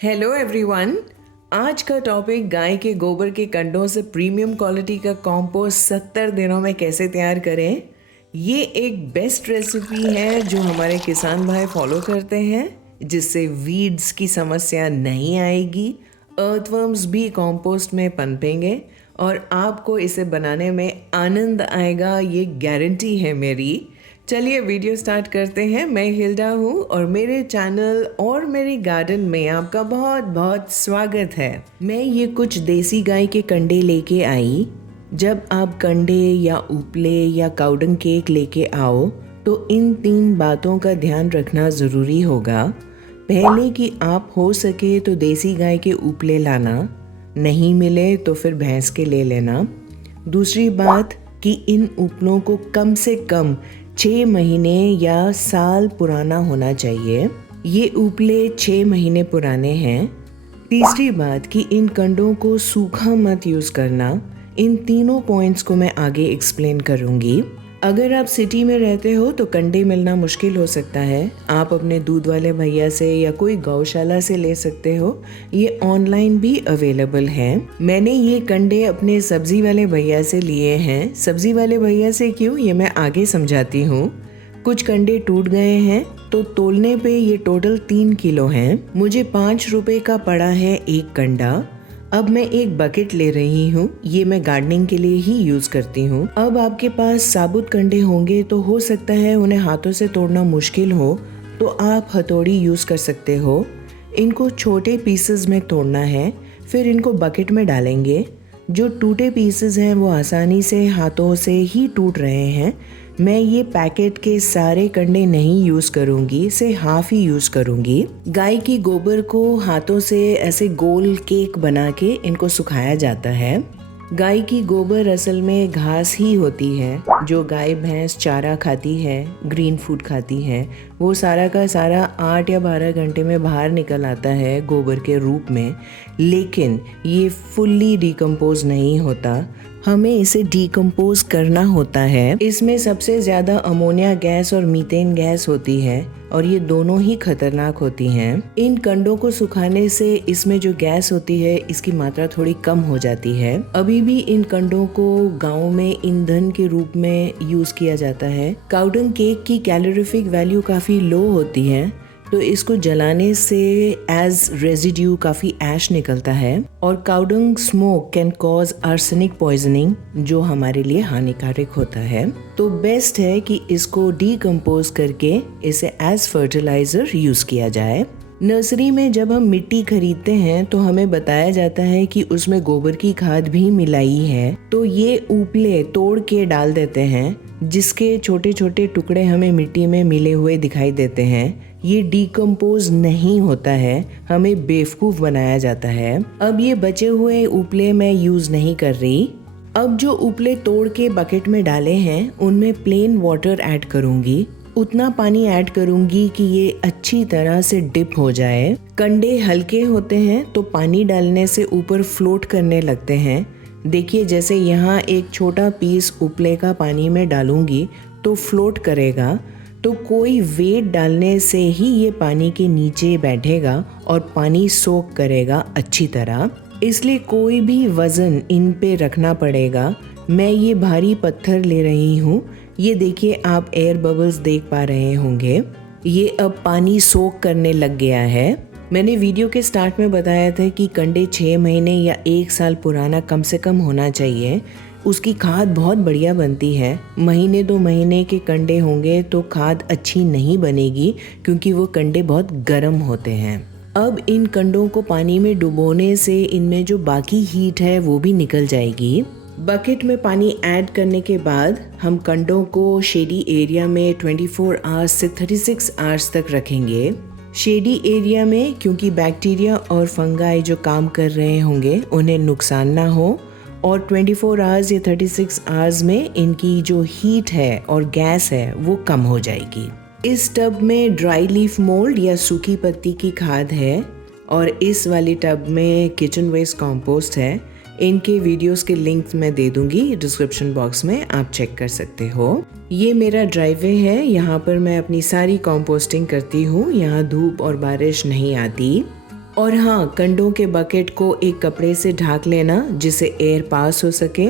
Hello everyone. आज का topic गाय के गोबर के कंडों से प्रीमियम क्वालिटी का कंपोस्ट 70 दिनों में कैसे तैयार करें। ये एक बेस्ट रेसिपी है जो हमारे किसान भाई फॉलो करते हैं, जिससे वीड्स की समस्या नहीं आएगी, अर्थवर्म्स भी कंपोस्ट में पनपेंगे और आपको इसे बनाने में आनंद आएगा, ये गारंटी है मेरी। चलिए वीडियो स्टार्ट करते हैं। मैं हिल्डा हूँ और मेरे चैनल और मेरे गार्डन में आपका बहुत बहुत स्वागत है। मैं ये कुछ देसी गाय के कंडे लेके आई। जब आप कंडे या उपले या काउडंग केक लेके आओ तो इन 3 बातों का ध्यान रखना ज़रूरी होगा। पहले कि आप हो सके तो देसी गाय के उपले लाना, नहीं मिले तो फिर भैंस के ले लेना। दूसरी बात कि इन उपलों को कम से कम 6 महीने या साल पुराना होना चाहिए। ये उपले 6 महीने पुराने हैं। तीसरी बात कि इन कंडों को सूखा मत यूज़ करना। इन तीनों पॉइंट्स को मैं आगे एक्सप्लेन करूँगी। अगर आप सिटी में रहते हो तो कंडे मिलना मुश्किल हो सकता है। आप अपने दूध वाले भैया से या कोई गौशाला से ले सकते हो। ये ऑनलाइन भी अवेलेबल हैं। मैंने ये कंडे अपने सब्जी वाले भैया से लिए हैं। सब्जी वाले भैया से क्यों, ये मैं आगे समझाती हूँ। कुछ कंडे टूट गए हैं तो तोलने पे ये टोटल 3 किलो हैं। मुझे 5 रुपए का पड़ा है एक कंडा। अब मैं एक बकेट ले रही हूँ। ये मैं गार्डनिंग के लिए ही यूज़ करती हूँ। अब आपके पास साबुत कंडे होंगे तो हो सकता है उन्हें हाथों से तोड़ना मुश्किल हो, तो आप हथौड़ी यूज़ कर सकते हो। इनको छोटे पीसेस में तोड़ना है, फिर इनको बकेट में डालेंगे। जो टूटे पीसेस हैं वो आसानी से हाथों से ही टूट रहे हैं। मैं ये पैकेट के सारे कंडे नहीं यूज़ करूँगी, इसे हाफ ही यूज़ करूँगी। गाय की गोबर को हाथों से ऐसे गोल केक बना के इनको सुखाया जाता है। गाय की गोबर असल में घास ही होती है। जो गाय भैंस चारा खाती है, ग्रीन फूड खाती है, वो सारा का सारा 8 या 12 घंटे में बाहर निकल आता है गोबर के रूप में। लेकिन ये फुल्ली डिकम्पोज नहीं होता, हमें इसे डिकम्पोज करना होता है। इसमें सबसे ज़्यादा अमोनिया गैस और मीथेन गैस होती है और ये दोनों ही खतरनाक होती हैं। इन कंडों को सुखाने से इसमें जो गैस होती है इसकी मात्रा थोड़ी कम हो जाती है। अभी भी इन कंडों को गाँव में ईंधन के रूप में यूज़ किया जाता है। काउडंग केक की कैलोरीफिक वैल्यू काफ़ी लो होती है, तो इसको जलाने से एज रेजिड्यू काफ़ी ऐश निकलता है। और cow dung smoke can cause arsenic poisoning, जो हमारे लिए हानिकारक होता है। तो बेस्ट है कि इसको डिकम्पोज करके इसे एज फर्टिलाइजर यूज़ किया जाए। नर्सरी में जब हम मिट्टी खरीदते हैं तो हमें बताया जाता है कि उसमें गोबर की खाद भी मिलाई है, तो ये उपले तोड़ के डाल देते हैं, जिसके छोटे छोटे टुकड़े हमें मिट्टी में मिले हुए दिखाई देते हैं। ये डिकम्पोज नहीं होता है, हमें बेवकूफ़ बनाया जाता है। अब ये बचे हुए उपले मैं यूज़ नहीं कर रही। अब जो उपले तोड़ के बकेट में डाले हैं उनमें प्लेन वाटर ऐड करूँगी। उतना पानी ऐड करूँगी कि ये अच्छी तरह से डिप हो जाए। कंडे हल्के होते हैं तो पानी डालने से ऊपर फ्लोट करने लगते हैं। देखिए, जैसे यहाँ एक छोटा पीस उपले का पानी में डालूंगी तो फ्लोट करेगा, तो कोई वेट डालने से ही ये पानी के नीचे बैठेगा और पानी सोक करेगा अच्छी तरह। इसलिए कोई भी वज़न इन पे रखना पड़ेगा। मैं ये भारी पत्थर ले रही हूँ। ये देखिए, आप एयर बबल्स देख पा रहे होंगे। ये अब पानी सोक करने लग गया है। मैंने वीडियो के स्टार्ट में बताया था कि कंडे 6 महीने या 1 साल पुराना कम से कम होना चाहिए। उसकी खाद बहुत बढ़िया बनती है। महीने 2 महीने के कंडे होंगे तो खाद अच्छी नहीं बनेगी, क्योंकि वो कंडे बहुत गर्म होते हैं। अब इन कंडों को पानी में डुबोने से इनमें जो बाकी हीट है वो भी निकल जाएगी। बकेट में पानी ऐड करने के बाद हम कंडों को शेडी एरिया में 24 आवर्स से 36 आवर्स तक रखेंगे। शेडी एरिया में, क्योंकि बैक्टीरिया और फंगाई जो काम कर रहे होंगे उन्हें नुकसान ना हो, और 24 आवर्स या 36 आवर्स में इनकी जो हीट है और गैस है वो कम हो जाएगी। इस टब में ड्राई लीफ मोल्ड या सूखी पत्ती की खाद है और इस वाली टब में किचन वेस्ट कंपोस्ट है। इनके वीडियोस के लिंक मैं दे दूंगी डिस्क्रिप्शन बॉक्स में, आप चेक कर सकते हो। ये मेरा ड्राइववे है, यहाँ पर मैं अपनी सारी कंपोस्टिंग करती हूँ। यहाँ धूप और बारिश नहीं आती। और हाँ, कंडों के बकेट को एक कपड़े से ढक लेना जिससे एयर पास हो सके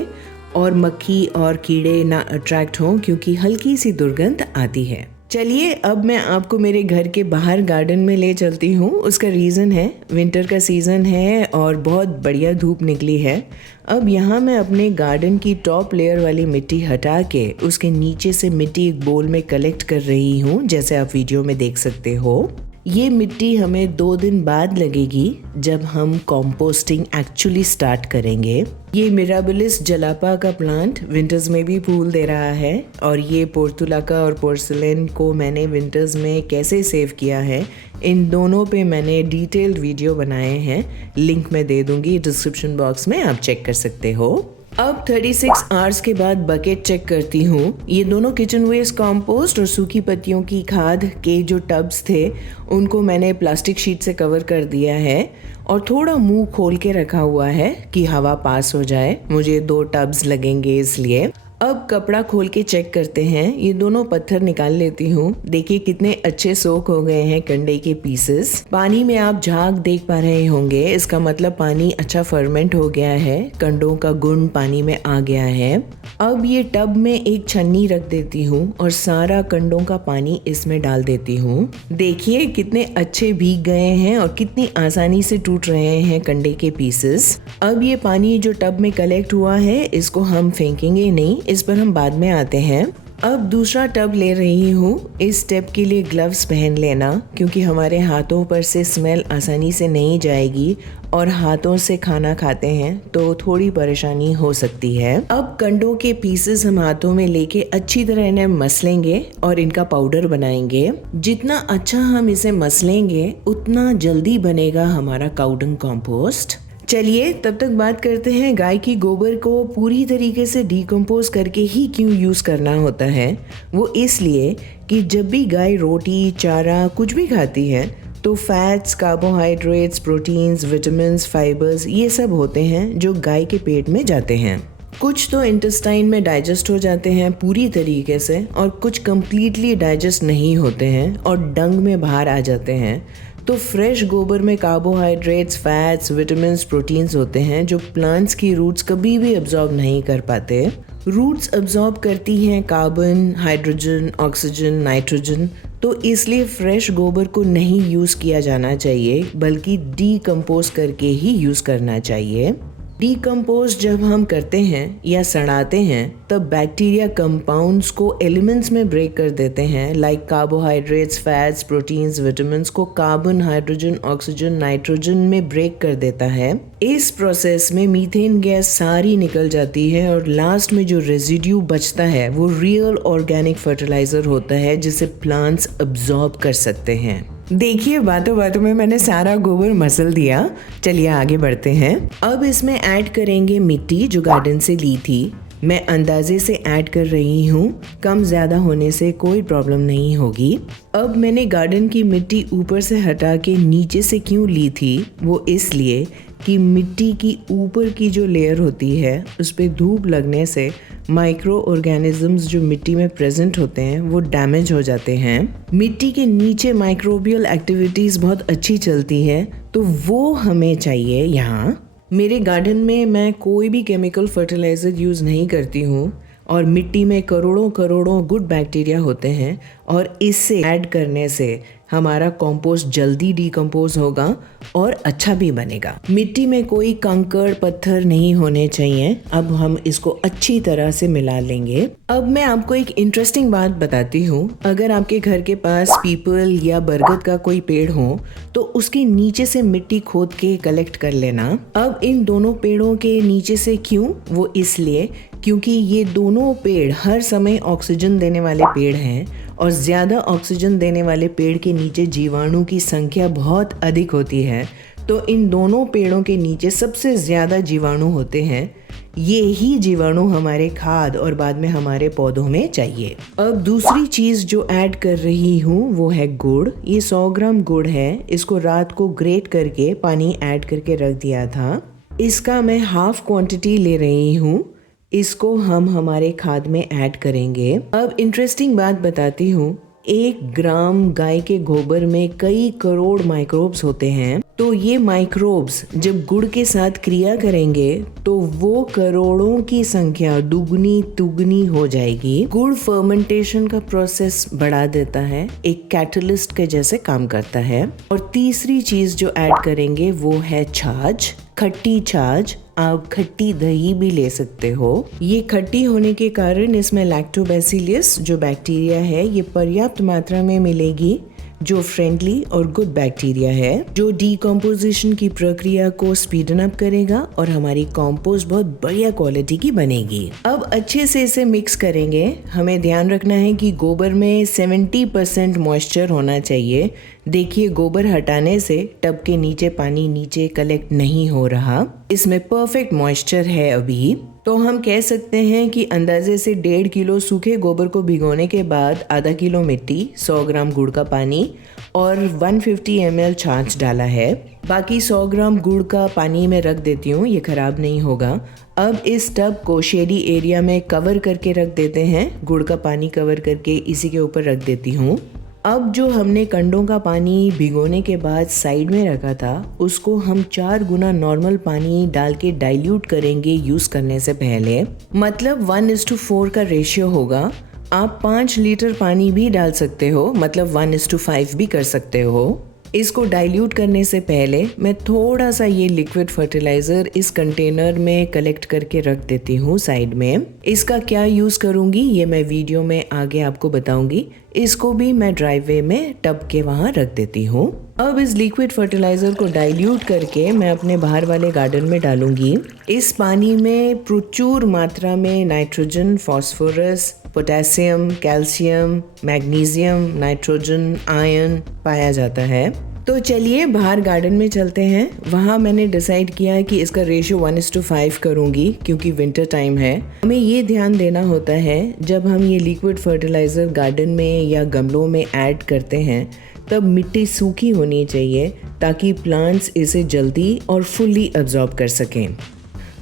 और मक्खी और कीड़े ना अट्रैक्ट हों, क्योंकि हल्की सी दुर्गंध आती है। चलिए अब मैं आपको मेरे घर के बाहर गार्डन में ले चलती हूँ। उसका रीज़न है विंटर का सीज़न है और बहुत बढ़िया धूप निकली है। अब यहाँ मैं अपने गार्डन की टॉप लेयर वाली मिट्टी हटा के उसके नीचे से मिट्टी एक बोल में कलेक्ट कर रही हूँ, जैसे आप वीडियो में देख सकते हो। ये मिट्टी हमें 2 दिन बाद लगेगी जब हम कॉम्पोस्टिंग एक्चुअली स्टार्ट करेंगे। ये मिराबिलिस जलापा का प्लांट विंटर्स में भी फूल दे रहा है और ये पोर्तुलाका और पोर्सिलेन को मैंने विंटर्स में कैसे सेव किया है, इन दोनों पे मैंने डिटेल्ड वीडियो बनाए हैं। लिंक मैं दे दूंगी डिस्क्रिप्शन बॉक्स में, आप चेक कर सकते हो। अब 36 आवर्स के बाद बकेट चेक करती हूँ। ये दोनों किचन वेस्ट कंपोस्ट और सूखी पत्तियों की खाद के जो टब्स थे उनको मैंने प्लास्टिक शीट से कवर कर दिया है और थोड़ा मुंह खोल के रखा हुआ है कि हवा पास हो जाए। मुझे 2 टब्स लगेंगे इसलिए। अब कपड़ा खोल के चेक करते हैं। ये दोनों पत्थर निकाल लेती हूँ। देखिए कितने अच्छे सोख हो गए हैं कंडे के पीसेस। पानी में आप झाग देख पा रहे होंगे, इसका मतलब पानी अच्छा फर्मेंट हो गया है, कंडों का गुण पानी में आ गया है। अब ये टब में एक छन्नी रख देती हूँ और सारा कंडों का पानी इसमें डाल देती हूँ। देखिए कितने अच्छे भीग गए हैं और कितनी आसानी से टूट रहे हैं कंडे के पीसेस। अब ये पानी जो टब में कलेक्ट हुआ है इसको हम फेंकेंगे नहीं, इस पर हम बाद में आते हैं। अब दूसरा टब ले रही हूँ। इस स्टेप के लिए ग्लव्स पहन लेना, क्योंकि हमारे हाथों पर से स्मेल आसानी से नहीं जाएगी और हाथों से खाना खाते हैं तो थोड़ी परेशानी हो सकती है। अब कंडों के पीसेस हम हाथों में लेके अच्छी तरह इन्हें मसलेंगे और इनका पाउडर बनाएंगे। जितना अच्छा हम इसे मसलेंगे उतना जल्दी बनेगा हमारा काउडंग कंपोस्ट। चलिए तब तक बात करते हैं गाय की गोबर को पूरी तरीके से डिकम्पोज करके ही क्यों यूज़ करना होता है। वो इसलिए कि जब भी गाय रोटी, चारा कुछ भी खाती है तो fats, carbohydrates, proteins, vitamins, fibres ये सब होते हैं जो गाय के पेट में जाते हैं। कुछ तो इंटेस्टाइन में डाइजेस्ट हो जाते हैं पूरी तरीके से और कुछ कम्प्लीटली डाइजेस्ट नहीं होते हैं और डंग में बाहर आ जाते हैं। तो फ्रेश गोबर में कार्बोहाइड्रेट्स, फैट्स, विटामिन्स, प्रोटीन्स होते हैं जो प्लांट्स की रूट्स कभी भी अब्जॉर्ब नहीं कर पाते। रूट्स अब्जॉर्ब करती हैं कार्बन, हाइड्रोजन, ऑक्सीजन, नाइट्रोजन, तो इसलिए फ्रेश गोबर को नहीं यूज़ किया जाना चाहिए बल्कि डीकम्पोज करके ही यूज़ करना चाहिए। डीकम्पोज जब हम करते हैं या सड़ाते हैं तब बैक्टीरिया कंपाउंड्स को एलिमेंट्स में ब्रेक कर देते हैं, like carbohydrates, fats, proteins, vitamins को कार्बन, हाइड्रोजन, ऑक्सीजन, नाइट्रोजन में ब्रेक कर देता है। इस प्रोसेस में मीथेन गैस सारी निकल जाती है और लास्ट में जो रेजिड्यू बचता है वो रियल ऑर्गेनिक फर्टिलाइजर होता है जिसे प्लांट्स अब्जॉर्ब कर सकते हैं। देखिए बातों बातों में मैंने सारा गोबर मसल दिया। चलिए आगे बढ़ते हैं। अब इसमें ऐड करेंगे मिट्टी जो गार्डन से ली थी। मैं अंदाजे से ऐड कर रही हूँ, कम ज़्यादा होने से कोई प्रॉब्लम नहीं होगी। अब मैंने गार्डन की मिट्टी ऊपर से हटा के नीचे से क्यों ली थी, वो इसलिए कि मिट्टी की ऊपर की जो लेयर होती है उस पर धूप लगने से माइक्रो ऑर्गेनिजम्स जो मिट्टी में प्रेजेंट होते हैं वो डैमेज हो जाते हैं। मिट्टी के नीचे माइक्रोबियल एक्टिविटीज़ बहुत अच्छी चलती है तो वो हमें चाहिए यहाँ। मेरे गार्डन में मैं कोई भी केमिकल फर्टिलाइज़र यूज़ नहीं करती हूँ और मिट्टी में करोड़ों करोड़ों गुड बैक्टीरिया होते हैं और इससे ऐड करने से हमारा कंपोस्ट जल्दी डिकम्पोज होगा और अच्छा भी बनेगा। मिट्टी में कोई कंकड़ पत्थर नहीं होने चाहिए। अब हम इसको अच्छी तरह से मिला लेंगे। अब मैं आपको एक इंटरेस्टिंग बात बताती हूँ। अगर आपके घर के पास पीपल या बरगद का कोई पेड़ हो तो उसके नीचे से मिट्टी खोद के कलेक्ट कर लेना। अब इन दोनों पेड़ों के नीचे से क्यों, वो इसलिए क्योंकि ये दोनों पेड़ हर समय ऑक्सीजन देने वाले पेड़ हैं और ज़्यादा ऑक्सीजन देने वाले पेड़ के नीचे जीवाणु की संख्या बहुत अधिक होती है। तो इन दोनों पेड़ों के नीचे सबसे ज़्यादा जीवाणु होते हैं। ये ही जीवाणु हमारे खाद और बाद में हमारे पौधों में चाहिए। अब दूसरी चीज़ जो ऐड कर रही हूँ वो है गुड़। ये 100 ग्राम गुड़ है। इसको रात को ग्रेट करके पानी ऐड करके रख दिया था। इसका मैं हाफ क्वांटिटी ले रही हूँ। इसको हम हमारे खाद में ऐड करेंगे। अब इंटरेस्टिंग बात बताती हूँ। 1 ग्राम गाय के गोबर में कई करोड़ माइक्रोब्स होते हैं। तो ये माइक्रोब्स जब गुड़ के साथ क्रिया करेंगे तो वो करोड़ों की संख्या दुगनी तुगनी हो जाएगी। गुड़ फर्मेंटेशन का प्रोसेस बढ़ा देता है, एक कैटलिस्ट के जैसे काम करता है। और तीसरी चीज जो ऐड करेंगे वो है छाछ, खट्टी छाछ। आप खट्टी दही भी ले सकते हो। ये खट्टी होने के कारण इसमें लैक्टोबैसिलस जो बैक्टीरिया है ये पर्याप्त मात्रा में मिलेगी, जो फ्रेंडली और गुड बैक्टीरिया है, जो डीकम्पोजिशन की प्रक्रिया को स्पीडन अप करेगा और हमारी कंपोस्ट बहुत बढ़िया क्वालिटी की बनेगी। अब अच्छे से इसे मिक्स करेंगे। हमें ध्यान रखना है कि गोबर में 70% मॉइस्चर होना चाहिए। देखिए, गोबर हटाने से टब के नीचे पानी नीचे कलेक्ट नहीं हो रहा, इसमें परफेक्ट मॉइस्चर है अभी। तो हम कह सकते हैं कि अंदाजे से 1.5 किलो सूखे गोबर को भिगोने के बाद आधा किलो मिट्टी, 100 ग्राम गुड़ का पानी और 150 ml छाछ डाला है। बाकी 100 ग्राम गुड़ का पानी में रख देती हूँ, ये खराब नहीं होगा। अब इस टब को शेडी एरिया में कवर करके रख देते हैं, गुड़ का पानी कवर करके इसी के ऊपर रख देती हूँ। अब जो हमने कंडों का पानी भिगोने के बाद साइड में रखा था उसको हम 4 गुना नॉर्मल पानी डाल के डाइल्यूट करेंगे यूज करने से पहले। मतलब 1:4 का रेशियो होगा। आप 5 लीटर पानी भी डाल सकते हो, मतलब 1:5 भी कर सकते हो। इसको डाइल्यूट करने से पहले मैं थोड़ा सा ये लिक्विड फर्टिलाइजर इस कंटेनर में कलेक्ट करके रख देती हूँ साइड में। इसका क्या यूज करूँगी ये मैं वीडियो में आगे आपको बताऊंगी। इसको भी मैं ड्राइवे में टब के वहाँ रख देती हूँ। अब इस लिक्विड फर्टिलाइजर को डाइल्यूट करके मैं अपने बाहर वाले गार्डन में डालूंगी। इस पानी में प्रचुर मात्रा में nitrogen, phosphorus, potassium, calcium, magnesium, nitrogen, iron पाया जाता है। तो चलिए बाहर गार्डन में चलते हैं। वहाँ मैंने डिसाइड किया है कि इसका रेशियो 1:5 करूँगी क्योंकि विंटर टाइम है। हमें ये ध्यान देना होता है जब हम ये लिक्विड फर्टिलाइज़र गार्डन में या गमलों में ऐड करते हैं तब मिट्टी सूखी होनी चाहिए ताकि प्लांट्स इसे जल्दी और फुल्ली अब्जॉर्ब कर सकें।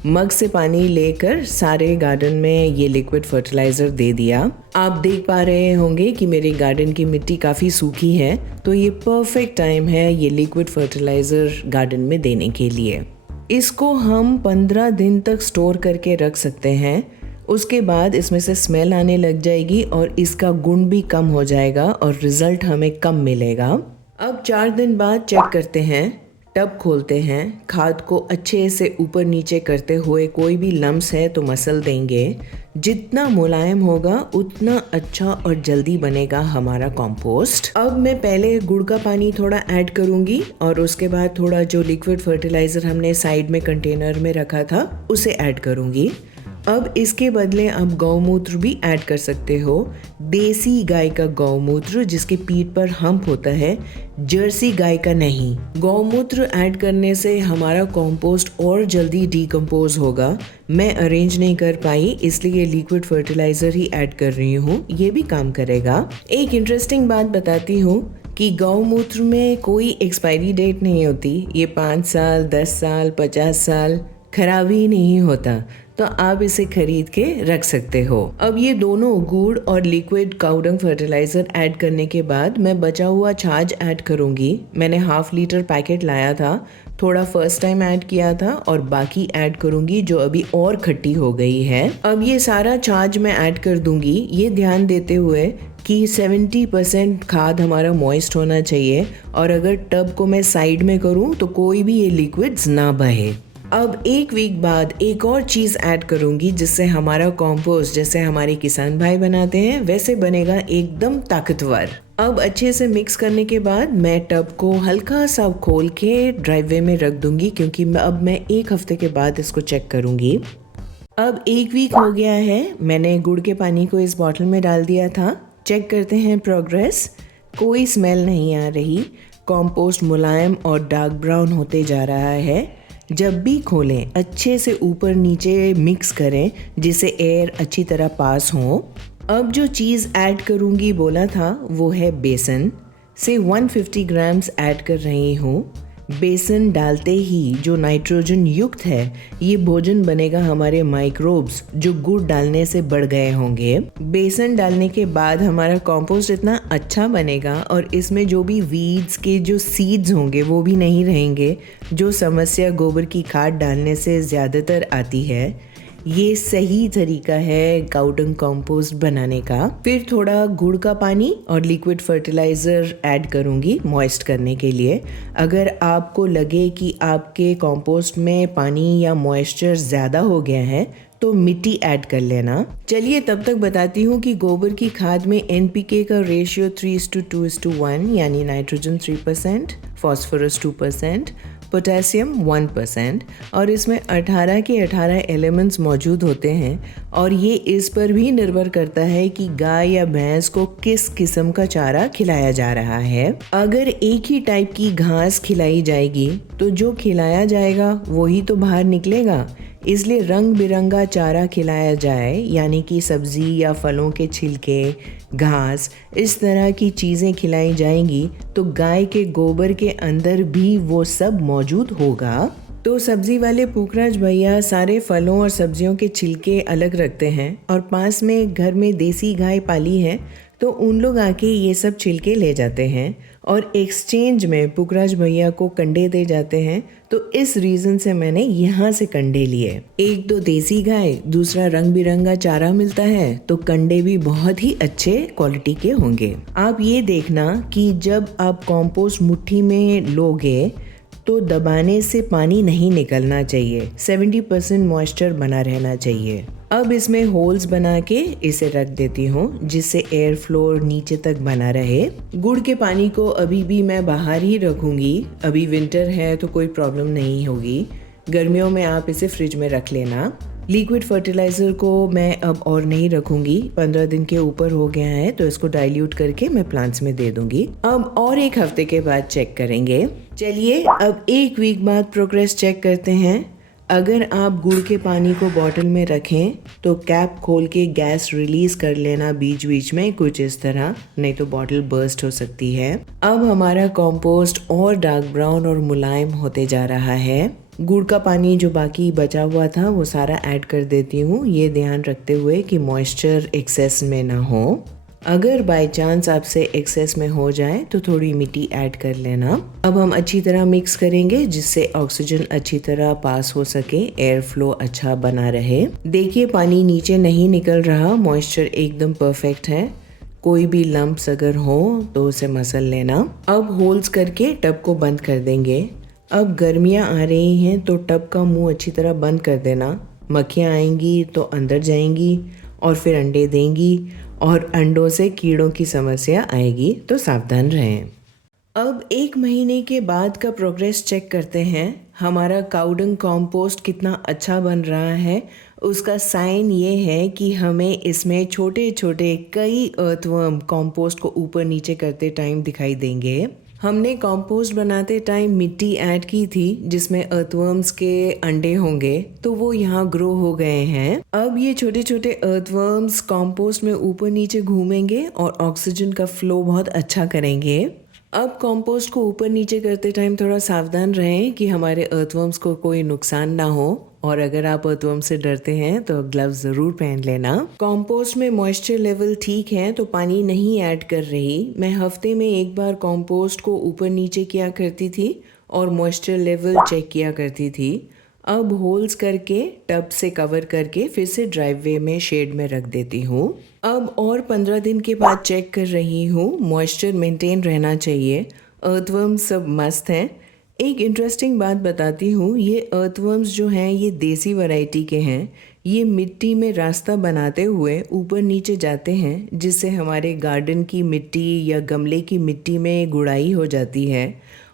मग से पानी लेकर सारे गार्डन में ये लिक्विड फर्टिलाइज़र दे दिया। आप देख पा रहे होंगे कि मेरे गार्डन की मिट्टी काफ़ी सूखी है, तो ये परफेक्ट टाइम है ये लिक्विड फर्टिलाइज़र गार्डन में देने के लिए। इसको हम 15 दिन तक स्टोर करके रख सकते हैं। उसके बाद इसमें से स्मेल आने लग जाएगी और इसका गुण भी कम हो जाएगा और रिजल्ट हमें कम मिलेगा। अब 4 दिन बाद चेक करते हैं, टब खोलते हैं, खाद को अच्छे से ऊपर नीचे करते हुए कोई भी लम्स है तो मसल देंगे। जितना मुलायम होगा उतना अच्छा और जल्दी बनेगा हमारा कंपोस्ट। अब मैं पहले गुड़ का पानी थोड़ा ऐड करूंगी और उसके बाद थोड़ा जो लिक्विड फर्टिलाइजर हमने साइड में कंटेनर में रखा था उसे ऐड करूंगी। अब इसके बदले आप गौमूत्र भी ऐड कर सकते हो। देसी गाय का गौमूत्र जिसके पीठ पर हम्प होता है, जर्सी गाय का नहीं। गौमूत्र ऐड करने से हमारा कंपोस्ट और जल्दी डीकम्पोज होगा। मैं अरेंज नहीं कर पाई इसलिए लिक्विड फर्टिलाइजर ही ऐड कर रही हूँ, ये भी काम करेगा। एक इंटरेस्टिंग बात बताती हूँ कि गौमूत्र में कोई एक्सपायरी डेट नहीं होती। ये 5 साल, 10 साल, 50 साल खराब ही नहीं होता, तो आप इसे खरीद के रख सकते हो। अब ये दोनों गुड़ और लिक्विड काउडंग फर्टिलाइजर ऐड करने के बाद मैं बचा हुआ छाछ ऐड करूंगी। मैंने 1/2 लीटर पैकेट लाया था, थोड़ा फर्स्ट टाइम ऐड किया था और बाकी ऐड करूंगी जो अभी और खट्टी हो गई है। अब ये सारा छाछ मैं ऐड कर दूंगी, ये ध्यान देते हुए कि 70% खाद हमारा मॉइस्ट होना चाहिए और अगर टब को मैं साइड में करूं तो कोई भी ये लिक्विड्स ना बहे। अब 1 वीक बाद एक और चीज़ ऐड करूंगी जिससे हमारा कंपोस्ट जैसे हमारे किसान भाई बनाते हैं वैसे बनेगा, एकदम ताकतवर। अब अच्छे से मिक्स करने के बाद मैं टब को हल्का सा खोल के ड्राइवे में रख दूंगी क्योंकि अब मैं 1 हफ्ते के बाद इसको चेक करूंगी। अब 1 वीक हो गया है, मैंने गुड़ के पानी को इस बॉटल में डाल दिया था। चेक करते हैं प्रोग्रेस। कोई स्मेल नहीं आ रही, कंपोस्ट मुलायम और डार्क ब्राउन होते जा रहा है। जब भी खोलें अच्छे से ऊपर नीचे मिक्स करें जिससे एयर अच्छी तरह पास हो। अब जो चीज़ ऐड करूँगी बोला था वो है बेसन से 150 ग्राम्स ऐड कर रही हूँ। बेसन डालते ही जो नाइट्रोजन युक्त है ये भोजन बनेगा हमारे माइक्रोब्स जो गुड़ डालने से बढ़ गए होंगे। बेसन डालने के बाद हमारा कंपोस्ट इतना अच्छा बनेगा और इसमें जो भी वीड्स के जो सीड्स होंगे वो भी नहीं रहेंगे, जो समस्या गोबर की खाद डालने से ज़्यादातर आती है। ये सही तरीका है काउडंग कंपोस्ट बनाने का। फिर थोड़ा गुड़ का पानी और लिक्विड फर्टिलाइज़र ऐड करूँगी मॉइस्ट करने के लिए। अगर आपको लगे कि आपके कंपोस्ट में पानी या मॉइस्चर ज़्यादा हो गया है तो मिट्टी ऐड कर लेना। चलिए तब तक बताती हूँ कि गोबर की खाद में NPK का रेशियो 3:2:1 यानी नाइट्रोजन 3%, फॉस्फोरस 2%, पोटेशियम 1% और इसमें 18 के 18 एलिमेंट्स मौजूद होते हैं। और ये इस पर भी निर्भर करता है कि गाय या भैंस को किस किस्म का चारा खिलाया जा रहा है। अगर एक ही टाइप की घास खिलाई जाएगी तो जो खिलाया जाएगा वही तो बाहर निकलेगा। इसलिए रंग बिरंगा चारा खिलाया जाए, यानी कि सब्जी या फलों के छिलके, घास, इस तरह की चीज़ें खिलाई जाएंगी तो गाय के गोबर के अंदर भी वो सब मौजूद होगा। तो सब्जी वाले पुखराज भैया सारे फलों और सब्जियों के छिलके अलग रखते हैं और पास में घर में देसी गाय पाली है तो उन लोग आके ये सब छिलके ले जाते हैं और एक्सचेंज में पुखराज भैया को कंडे दे जाते हैं। तो इस रीज़न से मैंने यहाँ से कंडे लिए। एक तो देसी गाय, दूसरा रंग बिरंगा चारा मिलता है तो कंडे भी बहुत ही अच्छे क्वालिटी के होंगे। आप ये देखना कि जब आप कंपोस्ट मुट्ठी में लोगे तो दबाने से पानी नहीं निकलना चाहिए, 70% मॉइस्चर बना रहना चाहिए। अब इसमें होल्स बना के इसे रख देती हूँ जिससे एयर फ्लो नीचे तक बना रहे। गुड़ के पानी को अभी भी मैं बाहर ही रखूँगी, अभी विंटर है तो कोई प्रॉब्लम नहीं होगी। गर्मियों में आप इसे फ्रिज में रख लेना। लिक्विड फर्टिलाइज़र को मैं अब और नहीं रखूंगी, 15 दिन के ऊपर हो गया है तो इसको डाइल्यूट करके मैं प्लांट्स में दे दूंगी। अब और एक हफ्ते के बाद चेक करेंगे। चलिए अब एक वीक बाद प्रोग्रेस चेक करते हैं। अगर आप गुड़ के पानी को बॉटल में रखें तो कैप खोल के गैस रिलीज कर लेना बीच बीच में, कुछ इस तरह, नहीं तो बॉटल बर्स्ट हो सकती है। अब हमारा कंपोस्ट और डार्क ब्राउन और मुलायम होते जा रहा है। गुड़ का पानी जो बाकी बचा हुआ था वो सारा ऐड कर देती हूँ, ये ध्यान रखते हुए कि मॉइस्चर एक्सेस में ना हो। अगर बाय चांस आपसे एक्सेस में हो जाए तो थोड़ी मिट्टी ऐड कर लेना। अब हम अच्छी तरह मिक्स करेंगे जिससे ऑक्सीजन अच्छी तरह पास हो सके, एयर फ्लो अच्छा बना रहे। देखिए पानी नीचे नहीं निकल रहा, मॉइस्चर एकदम परफेक्ट है। कोई भी लम्प्स अगर हो तो उसे मसल लेना। अब होल्स करके टब को बंद कर देंगे। अब गर्मियाँ आ रही हैं तो टब का मुंह अच्छी तरह बंद कर देना। मक्खियाँ आएंगी तो अंदर जाएंगी और फिर अंडे देंगी और अंडों से कीड़ों की समस्या आएगी, तो सावधान रहें। अब 1 महीने के बाद का प्रोग्रेस चेक करते हैं। हमारा काउडंग कंपोस्ट कितना अच्छा बन रहा है उसका साइन ये है कि हमें इसमें छोटे छोटे कई अर्थवर्म कंपोस्ट को ऊपर नीचे करते टाइम दिखाई देंगे। हमने कंपोस्ट बनाते टाइम मिट्टी ऐड की थी जिसमें अर्थवर्म्स के अंडे होंगे, तो वो यहाँ ग्रो हो गए हैं। अब ये छोटे छोटे अर्थवर्म्स कंपोस्ट में ऊपर नीचे घूमेंगे और ऑक्सीजन का फ्लो बहुत अच्छा करेंगे। अब कंपोस्ट को ऊपर नीचे करते टाइम थोड़ा सावधान रहें कि हमारे अर्थवर्म्स को कोई नुकसान ना हो, और अगर आप अर्थवर्म से डरते हैं तो ग्लव्स जरूर पहन लेना। कंपोस्ट में मॉइस्चर लेवल ठीक है तो पानी नहीं ऐड कर रही। मैं हफ्ते में एक बार कंपोस्ट को ऊपर नीचे किया करती थी और मॉइस्चर लेवल चेक किया करती थी। अब होल्स करके टब से कवर करके फिर से ड्राइववे में शेड में रख देती हूँ। अब और 15 दिन के बाद चेक कर रही हूँ, मॉइस्चर मेंटेन रहना चाहिए। अर्थवर्म सब मस्त हैं। एक इंटरेस्टिंग बात बताती हूँ, ये अर्थवर्म्स जो हैं ये देसी वैरायटी के हैं। ये मिट्टी में रास्ता बनाते हुए ऊपर नीचे जाते हैं जिससे हमारे गार्डन की मिट्टी या गमले की मिट्टी में गुड़ाई हो जाती है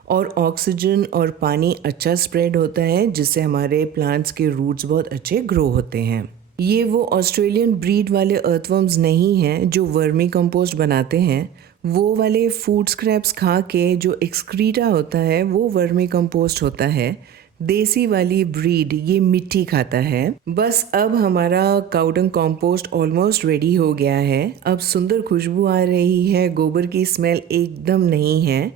और ऑक्सीजन और पानी अच्छा स्प्रेड होता है जिससे हमारे प्लांट्स के रूट्स बहुत अच्छे ग्रो होते हैं। ये वो ऑस्ट्रेलियन ब्रीड वाले अर्थवर्म्स नहीं हैं जो वर्मी कंपोस्ट बनाते हैं। वो वाले फूड स्क्रैप्स खा के जो एक्सक्रीटा होता है वो वर्मी कंपोस्ट होता है। देसी वाली ब्रीड ये मिट्टी खाता है। बस अब हमारा काउडंग कंपोस्ट ऑलमोस्ट रेडी हो गया है। अब सुंदर खुशबू आ रही है, गोबर की स्मेल एकदम नहीं है।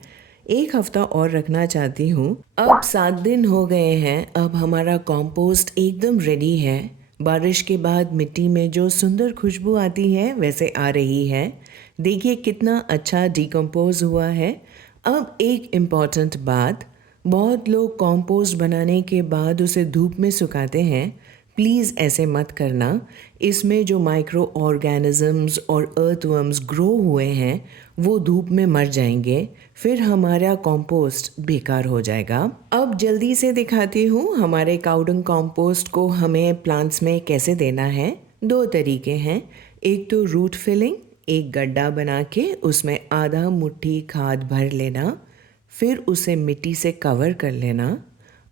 1 हफ्ता और रखना चाहती हूँ। अब 7 दिन हो गए हैं। अब हमारा कंपोस्ट एकदम रेडी है। बारिश के बाद मिट्टी में जो सुंदर खुशबू आती है वैसे आ रही है। देखिए कितना अच्छा डिकम्पोज हुआ है। अब एक इम्पॉर्टेंट बात, बहुत लोग कंपोस्ट बनाने के बाद उसे धूप में सुखाते हैं। प्लीज़ ऐसे मत करना। इसमें जो माइक्रो ऑर्गेनिजम्स और अर्थवर्म्स ग्रो हुए हैं वो धूप में मर जाएंगे, फिर हमारा कंपोस्ट बेकार हो जाएगा। अब जल्दी से दिखाती हूँ हमारे काउडंग कंपोस्ट को हमें प्लांट्स में कैसे देना है। 2 तरीके हैं। एक तो रूट फिलिंग, एक गड्ढा बना के उसमें आधा मुट्ठी खाद भर लेना, फिर उसे मिट्टी से कवर कर लेना।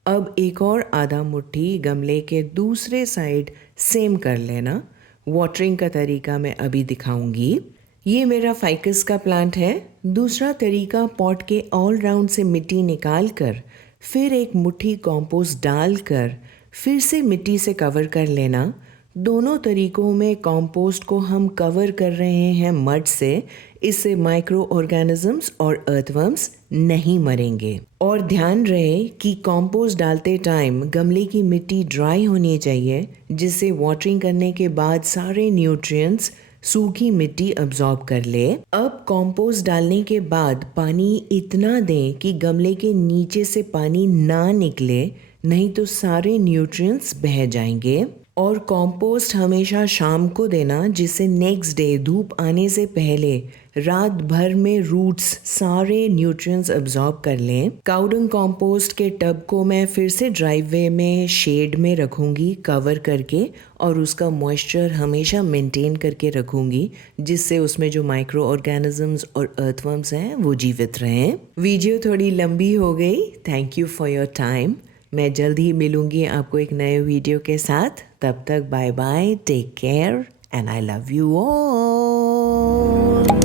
अब एक और आधा मुट्ठी गमले के दूसरे साइड सेम कर लेना। वाटरिंग का तरीका मैं अभी दिखाऊंगी। ये मेरा फाइकस का प्लांट है। दूसरा तरीका, पॉट के ऑल राउंड से मिट्टी निकाल कर फिर एक मुट्ठी कंपोस्ट डालकर फिर से मिट्टी से कवर कर लेना। दोनों तरीकों में कंपोस्ट को हम कवर कर रहे हैं मड से। इससे माइक्रो ऑर्गेनिजम्स और अर्थवर्म्स नहीं मरेंगे। और ध्यान रहे कि कंपोस्ट डालते टाइम गमले की मिट्टी ड्राई होनी चाहिए, जिससे वाटरिंग करने के बाद सारे न्यूट्रिएंट्स सूखी मिट्टी अब्जॉर्ब कर ले। अब कंपोस्ट डालने के बाद पानी इतना दें कि गमले के नीचे से पानी ना निकले, नहीं तो सारे न्यूट्रिएंट्स बह जाएंगे। और कंपोस्ट हमेशा शाम को देना, जिससे नेक्स्ट डे धूप आने से पहले रात भर में रूट्स सारे न्यूट्रिएंट्स अब्जॉर्ब कर लें। काउडंग कंपोस्ट के टब को मैं फिर से ड्राइववे में शेड में रखूँगी कवर करके, और उसका मॉइस्चर हमेशा मेंटेन करके रखूँगी, जिससे उसमें जो माइक्रो ऑर्गेनिजम्स और अर्थवर्म्स हैं वो जीवित रहें। वीडियो थोड़ी लंबी हो गई। Thank you for your time. मैं जल्द ही मिलूँगी आपको एक नए वीडियो के साथ। तब तक bye bye, take care and I love you all.